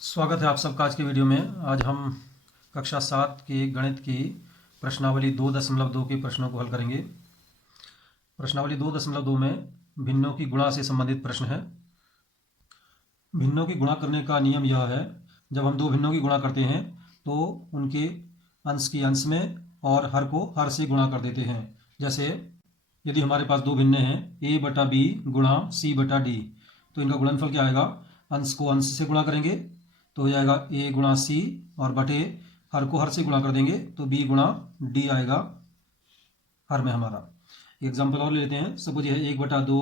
स्वागत है आप सबका आज के वीडियो में। आज हम कक्षा 7 के गणित की प्रश्नावली 2.2 के प्रश्नों को हल करेंगे। प्रश्नावली 2.2 में भिन्नों की गुणा से संबंधित प्रश्न है। भिन्नों की गुणा करने का नियम यह है, जब हम दो भिन्नों की गुणा करते हैं तो उनके अंश की अंश में और हर को हर से गुणा कर देते हैं। जैसे यदि हमारे पास दो भिन्न हैं a/b गुणा c/d, तो इनका गुणनफल क्या आएगा? अंश को अंश से गुणा करेंगे तो हो जाएगा a गुणा c, और बटे हर को हर से गुणा कर देंगे तो b गुणा d आएगा हर में हमारा। एग्जाम्पल और ले लेते हैं। सपोज ये है 1/2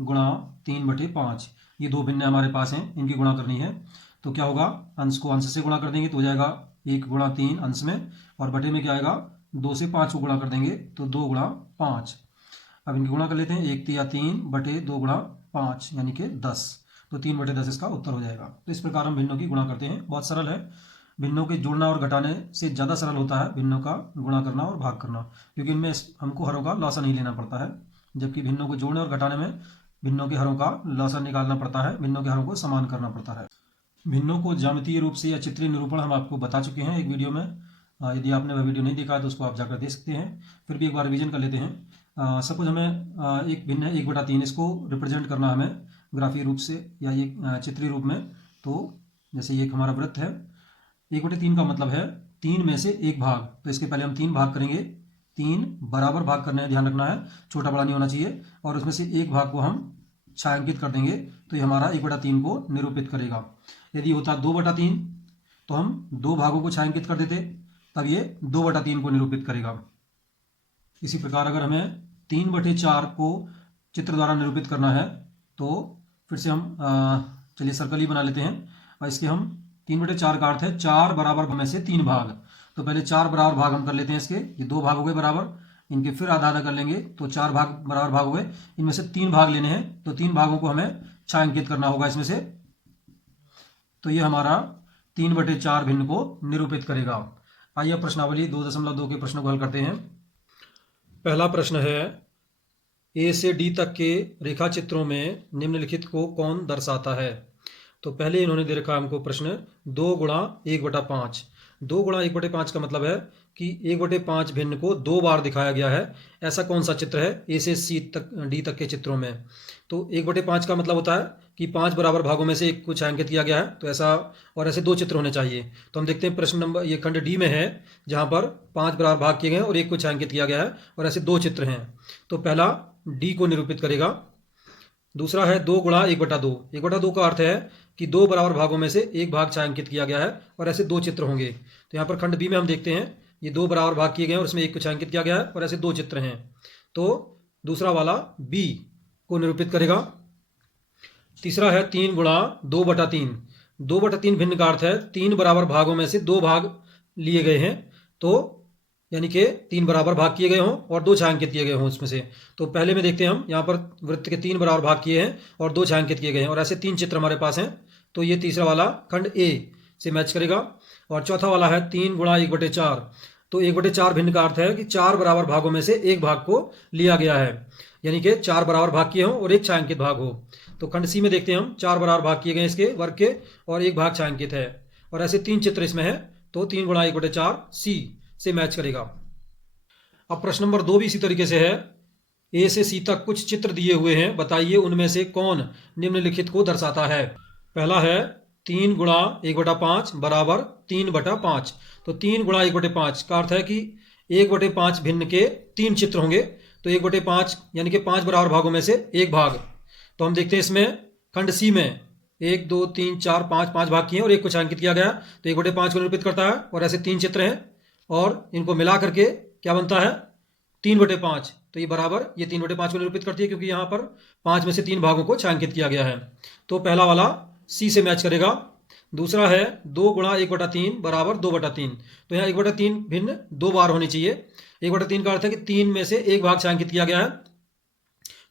गुणा 3/5। ये दो भिन्न हमारे पास हैं, इनकी गुणा करनी है तो क्या होगा? अंश को अंश से गुणा कर देंगे तो हो जाएगा 1 गुणा 3 अंश में, और बटे में क्या आएगा? 2 से 5 को गुणा कर देंगे तो 2 गुणा 5। अब इनकी गुणा कर लेते हैं। 1 या 3 बटे 2 गुणा 5 यानी कि 10, तो 3/10 इसका उत्तर हो जाएगा। तो इस प्रकार हम भिन्नों की गुणा करते हैं। बहुत सरल है। भिन्नों के जोड़ना और घटाने से ज़्यादा सरल होता है भिन्नों का गुणा करना और भाग करना, क्योंकि इनमें हमको हरों का लॉसा नहीं लेना पड़ता है, जबकि भिन्नों को जोड़ने और घटाने में भिन्नों के हरों का लॉसा निकालना पड़ता है, भिन्नों के हरों को समान करना पड़ता है। भिन्नों को ज्यामितीय रूप से या चित्रीय निरूपण हम आपको बता चुके हैं एक वीडियो में। यदि आपने वह वीडियो नहीं देखा है तो उसको आप जाकर देख सकते हैं। फिर भी एक बार रिवीजन कर लेते हैं। सपोज हमें एक भिन्न है 1/3, इसको रिप्रेजेंट करना हमें ग्राफीय रूप से या ये चित्रीय रूप में। तो जैसे ये एक हमारा वृत्त है, 1/3 का मतलब है 3 में से एक भाग। तो इसके पहले हम 3 भाग करेंगे, 3 बराबर भाग करने हैं, ध्यान रखना है, छोटा बड़ा नहीं होना चाहिए। और उसमें से एक भाग को हम छायांकित कर देंगे तो ये हमारा 1/3 को निरूपित करेगा। यदि होता 2/3 तो हम दो भागों को छायांकित कर देते, तब ये 2/3 को निरूपित करेगा। इसी प्रकार अगर हमें 3/4 को चित्र द्वारा निरूपित करना है तो फिर से हम चलिए सर्कल ही बना लेते हैं। और इसके हम 3/4 का अर्थ है 4 बराबर में से 3 भाग। तो पहले 4 बराबर भाग हम कर लेते हैं इसके। ये 2 भाग हो गए बराबर, इनके फिर आधा आधा कर लेंगे तो 4 भाग बराबर भाग हो गए। इनमें से 3 भाग लेने हैं तो 3 भागों को हमें छायांकित करना होगा इसमें से। तो ये हमारा 3/4 भिन्न को निरूपित करेगा। आइए प्रश्नावली 2.2 के प्रश्न को हल करते हैं। पहला प्रश्न है, ए से डी तक के रेखा चित्रों में निम्नलिखित को कौन दर्शाता है? तो पहले इन्होंने दे रखा हमको प्रश्न 2 गुणा 1/5। 2 गुणा 1/5 का मतलब है कि 1/5 भिन्न को 2 बार दिखाया गया है। ऐसा कौन सा चित्र है ए से सी तक डी तक के चित्रों में? तो 1/5 का मतलब होता है कि 5 बराबर भागों में से एक को छायांकित किया गया है। तो ऐसा और ऐसे 2 चित्र होने चाहिए। तो हम देखते हैं प्रश्न नंबर, ये खंड डी में है जहाँ पर 5 बराबर भाग किए गए हैं और एक को छायांकित किया गया है, और ऐसे 2 चित्र हैं। तो पहला डी को निरूपित करेगा। दूसरा है 2 गुणा 1/2। 1/2 का अर्थ है कि 2 बराबर भागों में से एक भाग छायांकित किया गया है, और ऐसे 2 चित्र होंगे। तो यहाँ पर खंड बी में हम देखते हैं ये 2 बराबर भाग किए गए हैं और उसमें एक को छायांकित किया गया है, और ऐसे 2 चित्र हैं। तो दूसरा वाला बी को निरूपित करेगा। तीसरा है 3 गुणा 2/3। 2/3 भिन्न का अर्थ है 3 बराबर भागों में से 2 भाग लिए गए हैं, तो यानी कि 3 बराबर भाग किए गए हों और 2 छायांकित किए गए हों उसमें से। तो पहले में देखते हैं हम यहाँ पर वृत्त के 3 बराबर भाग किए हैं और 2 छायांकित किए गए हैं, और ऐसे 3 चित्र हमारे पास हैं। तो ये तीसरा वाला खंड ए से मैच करेगा। और चौथा वाला है 3 गुणा 1/4। तो 1/4 भिन्न का अर्थ है कि 4 बराबर भागों में से एक भाग को लिया गया है, यानी कि 4 बराबर भाग किए हों और एक छायांकित भाग हो। तो खंड सी में देखते हैं हम 4 बराबर भाग किए गए इसके वर्ग के, और एक भाग छायांकित है, और ऐसे 3 चित्र इसमें है। तो 3 गुणा 1/4 सी से मैच करेगा। अब प्रश्न नंबर 2 भी इसी तरीके से है। ए से सी तक कुछ चित्र दिए हुए हैं, बताइए उनमें से कौन निम्नलिखित को दर्शाता है? पहला है 3 गुणा 1/5 बराबर 3/5। तो 3 गुणा 1/5 का अर्थ है कि 1/5 भिन्न के 3 चित्र होंगे। तो 1/5 यानी कि 5 बराबर भागों में से एक भाग। तो हम देखते हैं इसमें खंड सी में 1 2 3 4 5 भाग किए हैं और एक को छायांकित किया गया। तो 1/5 को निरूपित करता है, और ऐसे 3 चित्र हैं, और इनको मिला करके क्या बनता है? 3/5। तो ये बराबर ये 3/5 को निरूपित करती है, क्योंकि यहाँ पर 5 में से 3 भागों को छायांकित किया गया है। तो पहला वाला सी से मैच करेगा। दूसरा है 2 गुणा 1/3 बराबर 2/3। तो यहाँ 1/3 भिन्न 2 बार होनी चाहिए। 1/3 का अर्थ है कि 3 में से एक भाग छायांकित किया गया है।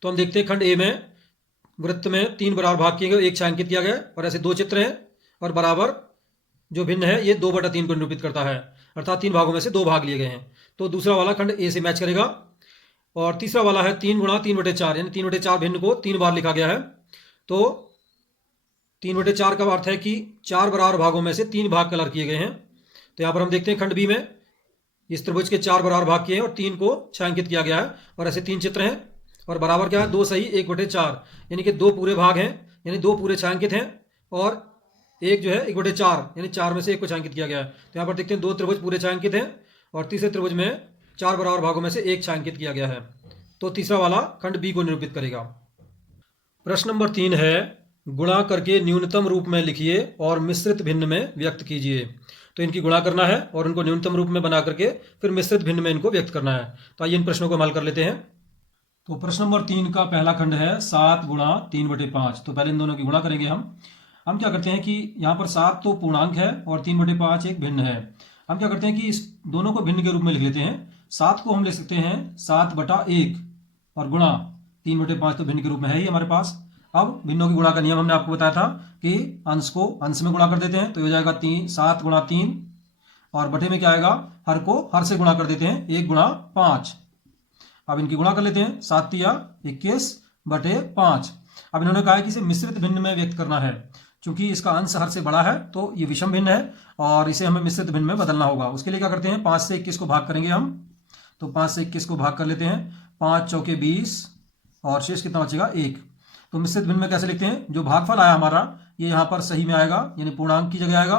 तो हम देखते हैं खंड ए में वृत्त में 3 बराबर भाग किए गए, एक छायांकित किया गया, और ऐसे 2 चित्र हैं, और बराबर जो भिन्न है ये 2/3 को निरूपित करता है, अर्थात 3 भागों में से 2 भाग लिए गए हैं। तो दूसरा वाला खंड ए से मैच करेगा। और तीसरा वाला है 3 गुणा 3/4, यानी 3/4 भिन्न को 3 बार लिखा गया है। तो 3/4 का अर्थ है कि 4 बराबर भागों में से 3 भाग कलर किए गए हैं। तो यहाँ पर हम देखते हैं खंड बी में इस त्रिभुज के 4 बराबर भाग किए हैं और 3 को छायांकित किया गया है और ऐसे 3 चित्र हैं और बराबर क्या है 2 सही 1/4, यानी कि 2 पूरे भाग हैं, यानी 2 पूरे छायांकित हैं और एक जो है 1/4 यानी 4 में से 1 को छायांकित किया गया है। तो यहाँ पर देखते हैं 2 त्रिभुज पूरे छायांकित हैं और तीसरे त्रिभुज में 4 बराबर भागों में से 1 छायांकित किया गया है। तो तीसरा वाला खंड बी को निरूपित करेगा। प्रश्न नंबर 3 है गुणा करके न्यूनतम रूप में लिखिए और मिश्रित भिन्न में व्यक्त कीजिए। तो इनकी गुणा करना है और इनको न्यूनतम रूप में बना करके फिर मिश्रित भिन्न में इनको व्यक्त करना है। तो आइए इन प्रश्नों को हम हल कर लेते हैं। तो प्रश्न नंबर 3 का पहला खंड है 7 गुणा 3/5। तो पहले इन दोनों की गुणा करेंगे हम क्या करते हैं कि यहाँ पर 7 तो पूर्णांक है और 3/5 एक भिन्न है। हम क्या करते हैं कि इस दोनों को भिन्न के रूप में लिख लेते हैं। 7 को हम ले सकते हैं 7/1 और गुणा 3/5 तो भिन्न के रूप में है ही हमारे पास। अब भिन्नों की गुणा का नियम हमने आपको बताया था कि अंश को अंश में गुणा कर देते हैं, तो ये हो जाएगा 7 गुणा 3 और बटे में क्या आएगा हर को हर से गुणा कर देते हैं 1 गुणा 5। अब इनकी गुणा कर लेते हैं 7 तिया 21/5। अब इन्होंने कहा है कि इसे मिश्रित भिन्न में व्यक्त करना है। चूंकि इसका अंश हर से बड़ा है तो ये विषम भिन्न है और इसे हमें मिश्रित भिन्न में बदलना होगा। उसके लिए क्या करते हैं 5 से 21 को भाग करेंगे हम। तो 5 से 21 को भाग कर लेते हैं, 5 चौके 20 और शेष कितना बचेगा 1। तो मिश्रित भिन्न में कैसे लिखते हैं, जो भागफल आया हमारा ये यहाँ पर सही में आएगा यानी पूर्णांक की जगह आएगा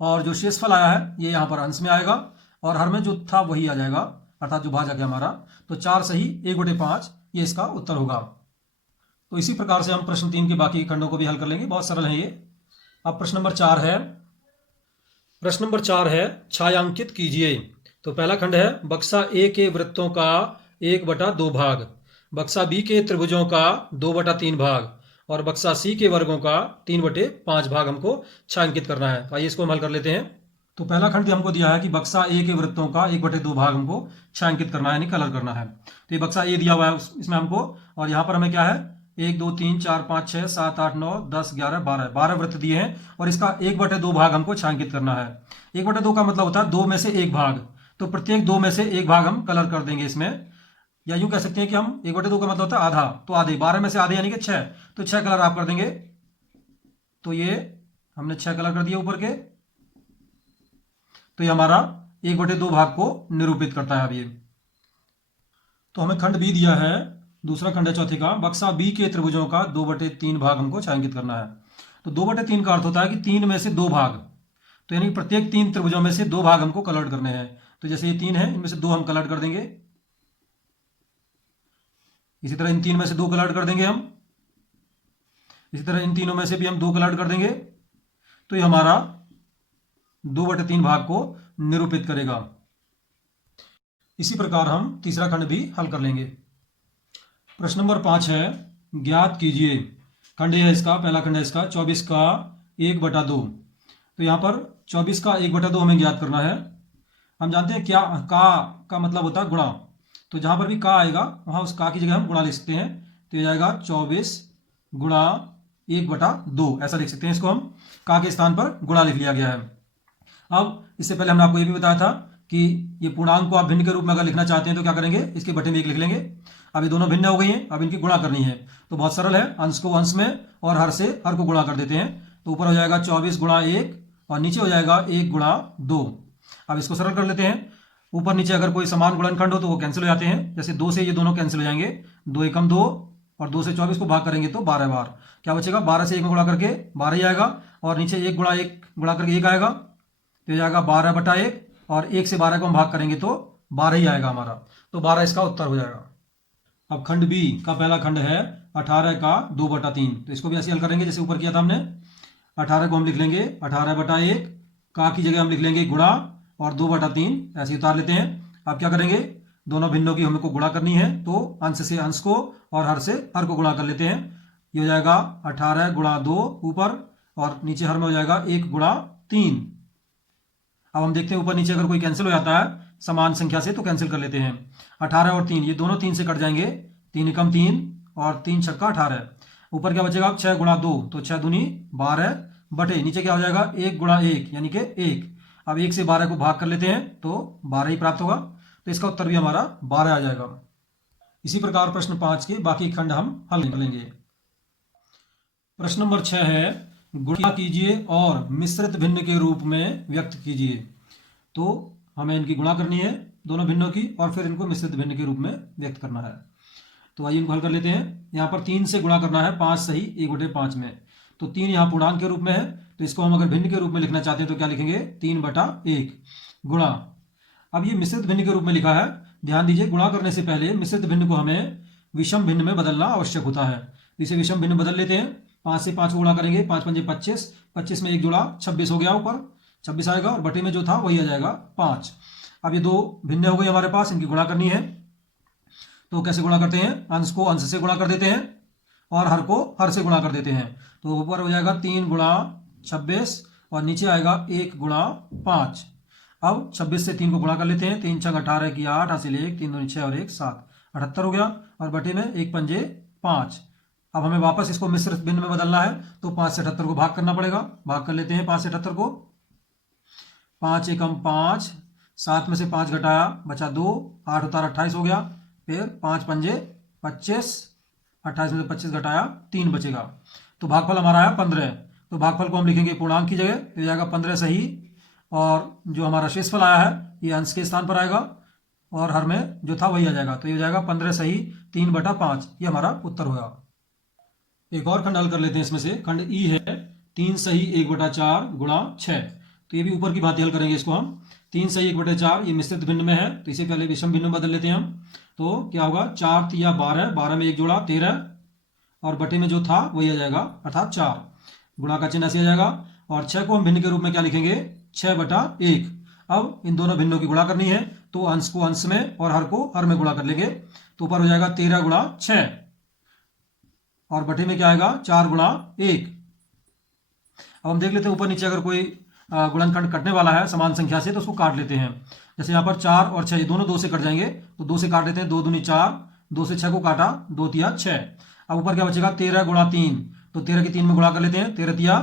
और जो शेषफल आया है ये यहाँ पर अंश में आएगा और हर में जो था वही आ जाएगा अर्थात जो भाजक है हमारा। तो 4 सही 1/5 ये इसका उत्तर होगा। तो इसी प्रकार से हम प्रश्न 3 के बाकी खंडों को भी हल कर लेंगे, बहुत सरल है ये। अब प्रश्न नंबर 4 है। प्रश्न नंबर 4 है छायांकित कीजिए। तो पहला खंड है बक्सा ए के वृत्तों का 1/2 भाग, बक्सा बी के त्रिभुजों का 2/3 भाग और बक्सा सी के वर्गों का 3/5 भाग हमको छायांकित करना है। आइए इसको हम हल कर लेते हैं। तो पहला खंड हमको दिया है कि बक्सा ए के वृत्तों का 1/2 भाग हमको छायांकित करना है यानी कलर करना है। तो ये बक्सा ए दिया हुआ है इसमें हमको, और यहाँ पर हमें क्या है 1 2 3 4 5 6 7 8 9 10 11 12 वृत्त दिए हैं और इसका 1/2 भाग हमको छायांकित करना है। 1/2 का मतलब होता है 2 में से 1 भाग। तो प्रत्येक 2 में से 1 भाग हम कलर कर देंगे इसमें, या यूं कह सकते हैं कि हम 1/2 का मतलब होता है आधा, तो आधे 12 में से आधे यानी कि 6, तो 6 कलर आप कर देंगे। तो ये हमने 6 कलर कर दिए ऊपर के, तो ये हमारा 1/2 भाग को निरूपित करता है। अब ये तो हमें खंड बी दिया है, दूसरा खंड है चौथे का, बक्सा बी के त्रिभुजों का 2/3 भाग हमको छायांकित करना है। तो 2/3 का अर्थ होता है कि 3 में से 2 भाग, तो यानी प्रत्येक 3 त्रिभुजों में से 2 भाग हमको कलर्ड करने हैं। तो जैसे ये 3 है इनमें से 2 हम कलर्ड कर देंगे, इसी तरह इन 3 में से 2 कलर्ड कर देंगे हम, इसी तरह इन तीनों में से भी हम 2 कलर्ड कर देंगे। तो ये हमारा 2/3 भाग को निरूपित करेगा। इसी प्रकार हम तीसरा खंड भी हल कर लेंगे। प्रश्न नंबर 5 है ज्ञात कीजिए। खंड है इसका, पहला खंड है इसका 24 का 1/2। तो यहाँ पर 24 का 1/2 हमें ज्ञात करना है। हम जानते हैं क्या का मतलब होता है गुणा, तो जहाँ पर भी का आएगा वहाँ उस का की जगह हम गुणा लिख सकते हैं। तो ये जाएगा 24 गुणा 1/2, ऐसा लिख सकते हैं इसको हम, का के स्थान पर गुणा लिख लिया गया है। अब इससे पहले हमने आपको ये भी बताया था कि ये पूर्णांक को आप भिन्न के रूप में अगर लिखना चाहते हैं तो क्या करेंगे, इसके बटे में 1 लिख लेंगे। अब ये दोनों भिन्न हो गई हैं, अब इनकी गुणा करनी है। तो बहुत सरल है, अंश को अंश में और हर से हर को गुणा कर देते हैं। तो ऊपर हो जाएगा 24 गुणा 1 और नीचे हो जाएगा 1 गुणा 2। अब इसको सरल कर लेते हैं। ऊपर नीचे अगर कोई समान गुणनखंड हो तो वो कैंसिल हो जाते हैं। जैसे 2 से ये दोनों कैंसिल हो जाएंगे, 2 एकम 2 और 2 से 24 को भाग करेंगे तो 12 बार। क्या बचेगा, 12 से 1 में गुणा करके 12 ही आएगा और नीचे 1 गुणा 1 गुणा करके 1 आएगा, तो ये जाएगा 12/1 और 1 से 12 को हम भाग करेंगे तो 12 ही आएगा हमारा। तो 12 इसका उत्तर हो जाएगा। अब खंड बी का पहला खंड है 18 का 2/3। तो इसको भी ऐसे हल करेंगे जैसे ऊपर किया था हमने। 18 को हम लिख लेंगे 18/1, का की जगह हम लिख लेंगे गुणा और 2/3 ऐसे उतार लेते हैं। अब क्या करेंगे, दोनों भिन्नों की हमको गुणा करनी है, तो अंश से अंश को और हर से हर को गुणा कर लेते हैं। ये हो जाएगा 18 गुणा 2 ऊपर और नीचे हर में हो जाएगा 1 गुणा 3। अब हम देखते हैं ऊपर नीचे अगर कोई कैंसिल हो जाता है समान संख्या से तो कैंसिल कर लेते हैं। 18 और 3 ये दोनों 3 से कट जाएंगे, 3 एकम 3 और 3 छक्का 18। ऊपर क्या बचेगा, 6 गुणा 2 तो 6 दूनी 12 बटे नीचे क्या हो जाएगा 1 गुणा 1 यानी कि 1। अब 1 से 12 को भाग कर लेते हैं तो 12 ही प्राप्त होगा। तो इसका उत्तर भी हमारा 12 आ जाएगा। इसी प्रकार प्रश्न 5 के बाकी खंड हम हल कर लेंगे। प्रश्न नंबर 6 है, गुणा कीजिए और मिश्रित भिन्न के रूप में व्यक्त कीजिए। तो हमें इनकी गुणा करनी है, दोनों भिन्नों की, और फिर इनको मिश्रित भिन्न के रूप में व्यक्त करना है। तो आइए इनको हल कर लेते हैं। यहाँ पर 3 से गुणा करना है, 5 सही 1/5 में। तो 3 यहाँ पूर्णांक के रूप में है, तो इसको हम अगर भिन्न के रूप में लिखना चाहते हैं तो क्या लिखेंगे, 3/1 गुणा। अब ये मिश्रित भिन्न के रूप में लिखा है। ध्यान दीजिए, गुणा करने से पहले मिश्रित भिन्न को हमें विषम भिन्न में बदलना आवश्यक होता है। इसे विषम भिन्न बदल लेते हैं। 5 से 5 को गुणा करेंगे, 5 पंजे 25, 25 में 1 जोड़ा 26 हो गया, ऊपर 26 आएगा और बटे में जो था वही आ जाएगा 5। अब ये दो भिन्न हो गई हमारे पास, इनकी गुणा करनी है। तो कैसे गुणा करते हैं, अंश को अंश से गुणा कर देते हैं और हर को हर से गुणा कर देते हैं। तो ऊपर हो जाएगा 3 गुणा 26 और नीचे आएगा 1 गुणा 5। अब 26 से 3 को गुणा कर लेते हैं। 3 छंग 18 की 8, हासिल 1, 3 दूनी 6 और 1 7, 78 हो गया। और बटे में 1 पंजे 5। अब हमें वापस इसको मिश्रित भिन्न में बदलना है, तो 5 से 78 को भाग करना पड़ेगा। भाग कर लेते हैं 5 से 78 को। 5 एकम 5, 7 में से 5 घटाया बचा 2, 8 उतार 28 हो गया। फिर 5 पंजे 25, 28 में से 25 घटाया 3 बचेगा। तो भागफल हमारा आया 15। तो भागफल को हम लिखेंगे पूर्णांक की जगह, तो जाएगा 15 सही। और जो हमारा शेषफल आया है ये अंश के स्थान पर आएगा और हर में जो था वही आ जाएगा। तो ये हो जाएगा 15 सही 3/5। ये हमारा उत्तर होगा। एक और खंड हल कर लेते हैं इसमें से। खंड ई है 3 सही 1/4 गुणा 6। तो ये भी ऊपर की भांति हल करेंगे इसको हम। 3 सही 1/4 ये मिश्रित भिन्न में है, तो इसे पहले विषम भिन्न में बदल लेते हैं हम। तो क्या होगा, 4 तिया 12, 12 में 1 जोड़ा 13 और बटे में जो था वही आ जाएगा, अर्थात 4। गुणा का चिन्ह ऐसे आ जाएगा। और 6 को हम भिन्न के रूप में क्या लिखेंगे, 6/1। अब इन दोनों भिन्नों की गुणा करनी है, तो अंश को अंश में और हर को हर में गुणा कर लेंगे। तो ऊपर हो जाएगा 13 गुणा 6 और बटे में क्या आएगा, 4 गुणा 1। अब हम देख लेते हैं ऊपर नीचे अगर कोई गुणनखंड कटने वाला है समान संख्या से तो उसको काट लेते हैं। जैसे यहाँ पर 4 और 6 ये दोनों 2 से कट जाएंगे, तो 2 से काट लेते हैं। 2 दूनी 4, 2 से 6 को काटा, 2 तिया 6। अब ऊपर क्या बचेगा, 13 गुणा 3। तो 13 की 3 में गुणा कर लेते हैं। 13 तिया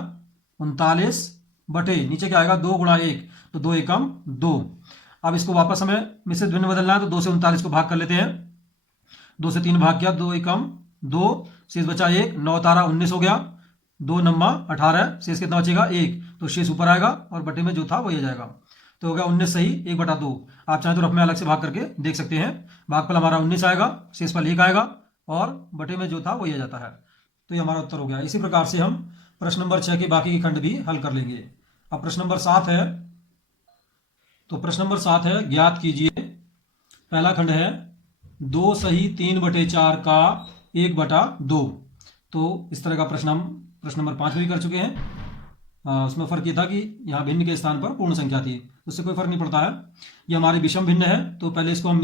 39 बटे नीचे क्या आएगा, 2 गुणा 1, तो 2 एकम 2। अब इसको वापस हमें मिश्रित भिन्न बदलना है, तो 2 से 39 को भाग कर लेते हैं। 2 से 3 भाग किया, 2 एकम 2, शेष बचा 1, 9 तारा 19 हो गया। 2 नम्मा 18, शेष कितना बचेगा 1, तो शेष ऊपर आएगा और बटे में जो था वही आ जाएगा। तो हो गया 19 सही 1/2। आप चाहें तो रफ में अलग से भाग करके देख सकते हैं। भागफल हमारा 19 आएगा, शेषफल 1 आएगा और बटे में जो था वही आ जाता है। तो ये हमारा उत्तर हो गया। इसी प्रकार से हम प्रश्न नंबर 6 के बाकी के खंड भी हल कर लेंगे। अब प्रश्न नंबर 7 है। तो प्रश्न नंबर 7 है, ज्ञात कीजिए। पहला खंड है 2 सही 3/4 का 1/2। तो इस तरह का प्रश्न हम प्रश्न नंबर 5 में भी कर चुके हैं। उसमें फर्क ये था कि यहाँ भिन्न के स्थान पर पूर्ण संख्या थी, उससे कोई फर्क नहीं पड़ता है। ये हमारी विषम भिन्न है, तो पहले इसको हम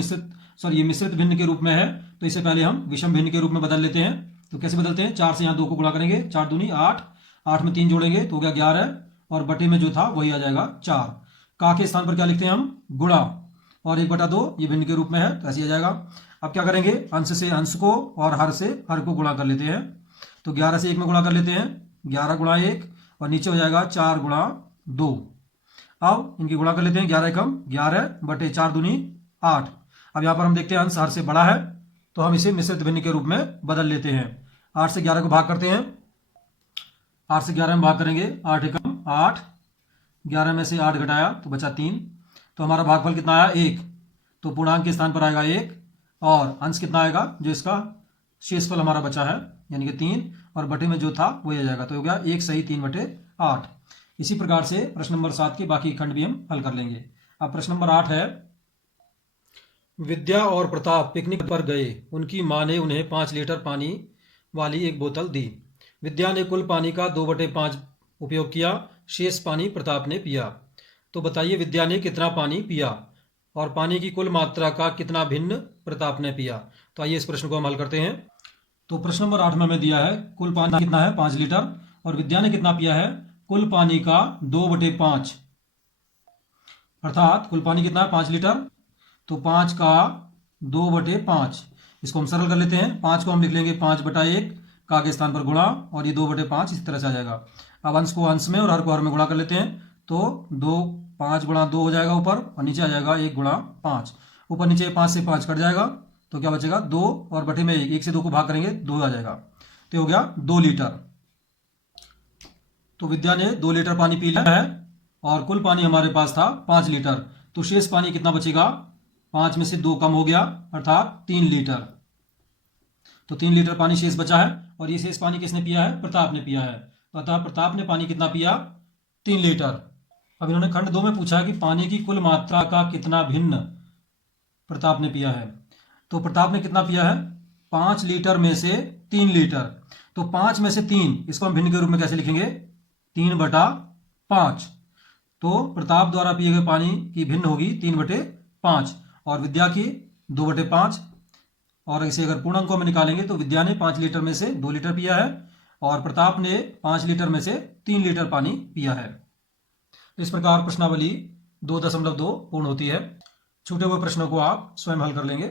ये मिश्रित भिन्न के रूप में है, तो इसे पहले हम विषम भिन्न के रूप में बदल लेते हैं। तो कैसे बदलते हैं, 4 से यहाँ 2 को गुणा करेंगे, 4 दूनी 8, 8 में 3 जोड़ेंगे तो हो गया 11 और बटे में जो था वही आ जाएगा 4। का के स्थान पर क्या लिखते हैं हम, गुणा, और 1/2 ये भिन्न के रूप में है, तो ऐसे आ जाएगा। अब क्या करेंगे, अंश से अंश को और हर से हर को गुणा कर लेते हैं। तो 11 से 1 में गुणा कर लेते हैं, 11 गुणा 1 और नीचे हो जाएगा 4 गुणा 2। अब इनकी गुणा कर लेते हैं, 11 एकम 11 बटे 4 दूनी 8। अब यहाँ पर हम देखते हैं अंश हर से बड़ा है, तो हम इसे मिश्रित भिन्न के रूप में बदल लेते हैं। 8 से 11 को भाग करते हैं। 8 से 11 में भाग करेंगे, 8 एकम 8, 11 में से 8 घटाया तो बचा 3। तो हमारा भागफल कितना आया, 1। तो पूर्णांक के स्थान पर आएगा 1 और अंश कितना आएगा, जो इसका शेषफल हमारा बचा है यानी कि 3 और बटे में जो था वही आ जाएगा। तो हो गया 1 सही 3/8। इसी प्रकार से प्रश्न नंबर 7 के बाकी खंड भी हम हल कर लेंगे। अब प्रश्न नंबर 8 है, विद्या और प्रताप पिकनिक पर गए। उनकी मां ने उन्हें 5 लीटर पानी वाली एक बोतल दी। विद्या ने कुल पानी का 2/5 उपयोग किया, शेष पानी प्रताप ने पिया। तो बताइए विद्या ने कितना पानी पिया और पानी की कुल मात्रा का कितना भिन्न प्रताप ने पिया। तो आइए इस प्रश्न को हम हल करते हैं। तो प्रश्न नंबर 8 में हमें दिया है कुल पानी कितना है 5 लीटर और विद्या ने कितना पिया है, कुल पानी का 2/5, अर्थात कुल पानी कितना है 5 लीटर, तो 5 का 2/5। इसको हम सरल कर लेते हैं। 5 को हम लिख लेंगे 5/1, का के स्थान पर गुणा, और ये 2/5 इस तरह से आ जाएगा। अब अंश को अंश में और हर को हर में गुणा कर लेते हैं। तो 5 गुणा 2 हो जाएगा ऊपर और नीचे आ जाएगा 1 गुणा 5। ऊपर नीचे 5 से 5 कट जाएगा तो क्या बचेगा 2 और बटे में 1, 1 से 2 को भाग करेंगे 2 आ जाएगा। तो हो गया 2 लीटर। तो विद्या ने 2 लीटर पानी पी लिया है और कुल पानी हमारे पास था 5 लीटर। तो शेष पानी कितना बचेगा? 5 में से 2 कम हो गया अर्थात 3 लीटर। तो 3 लीटर पानी शेष बचा है और ये शेष पानी किसने पिया है? प्रताप ने पिया है। तो अतः प्रताप ने पानी कितना पिया? 3 लीटर। अब इन्होंने खंड 2 में पूछा है कि पानी की कुल मात्रा का कितना भिन्न प्रताप ने पिया है। तो प्रताप ने कितना पिया है? 5 लीटर में से 3 लीटर। तो 5 में से 3, इसको हम भिन्न के रूप में कैसे लिखेंगे? 3/5। तो प्रताप द्वारा पिए गए पानी की भिन्न होगी 3/5 और विद्या की 2/5। और इसे अगर पूर्ण अंकों में निकालेंगे तो विद्या ने 5 लीटर में से 2 लीटर पिया है और प्रताप ने 5 लीटर में से 3 लीटर पानी पिया है। इस प्रकार प्रश्नावली 2.2 पूर्ण होती है। छूटे हुए प्रश्नों को आप स्वयं हल कर लेंगे।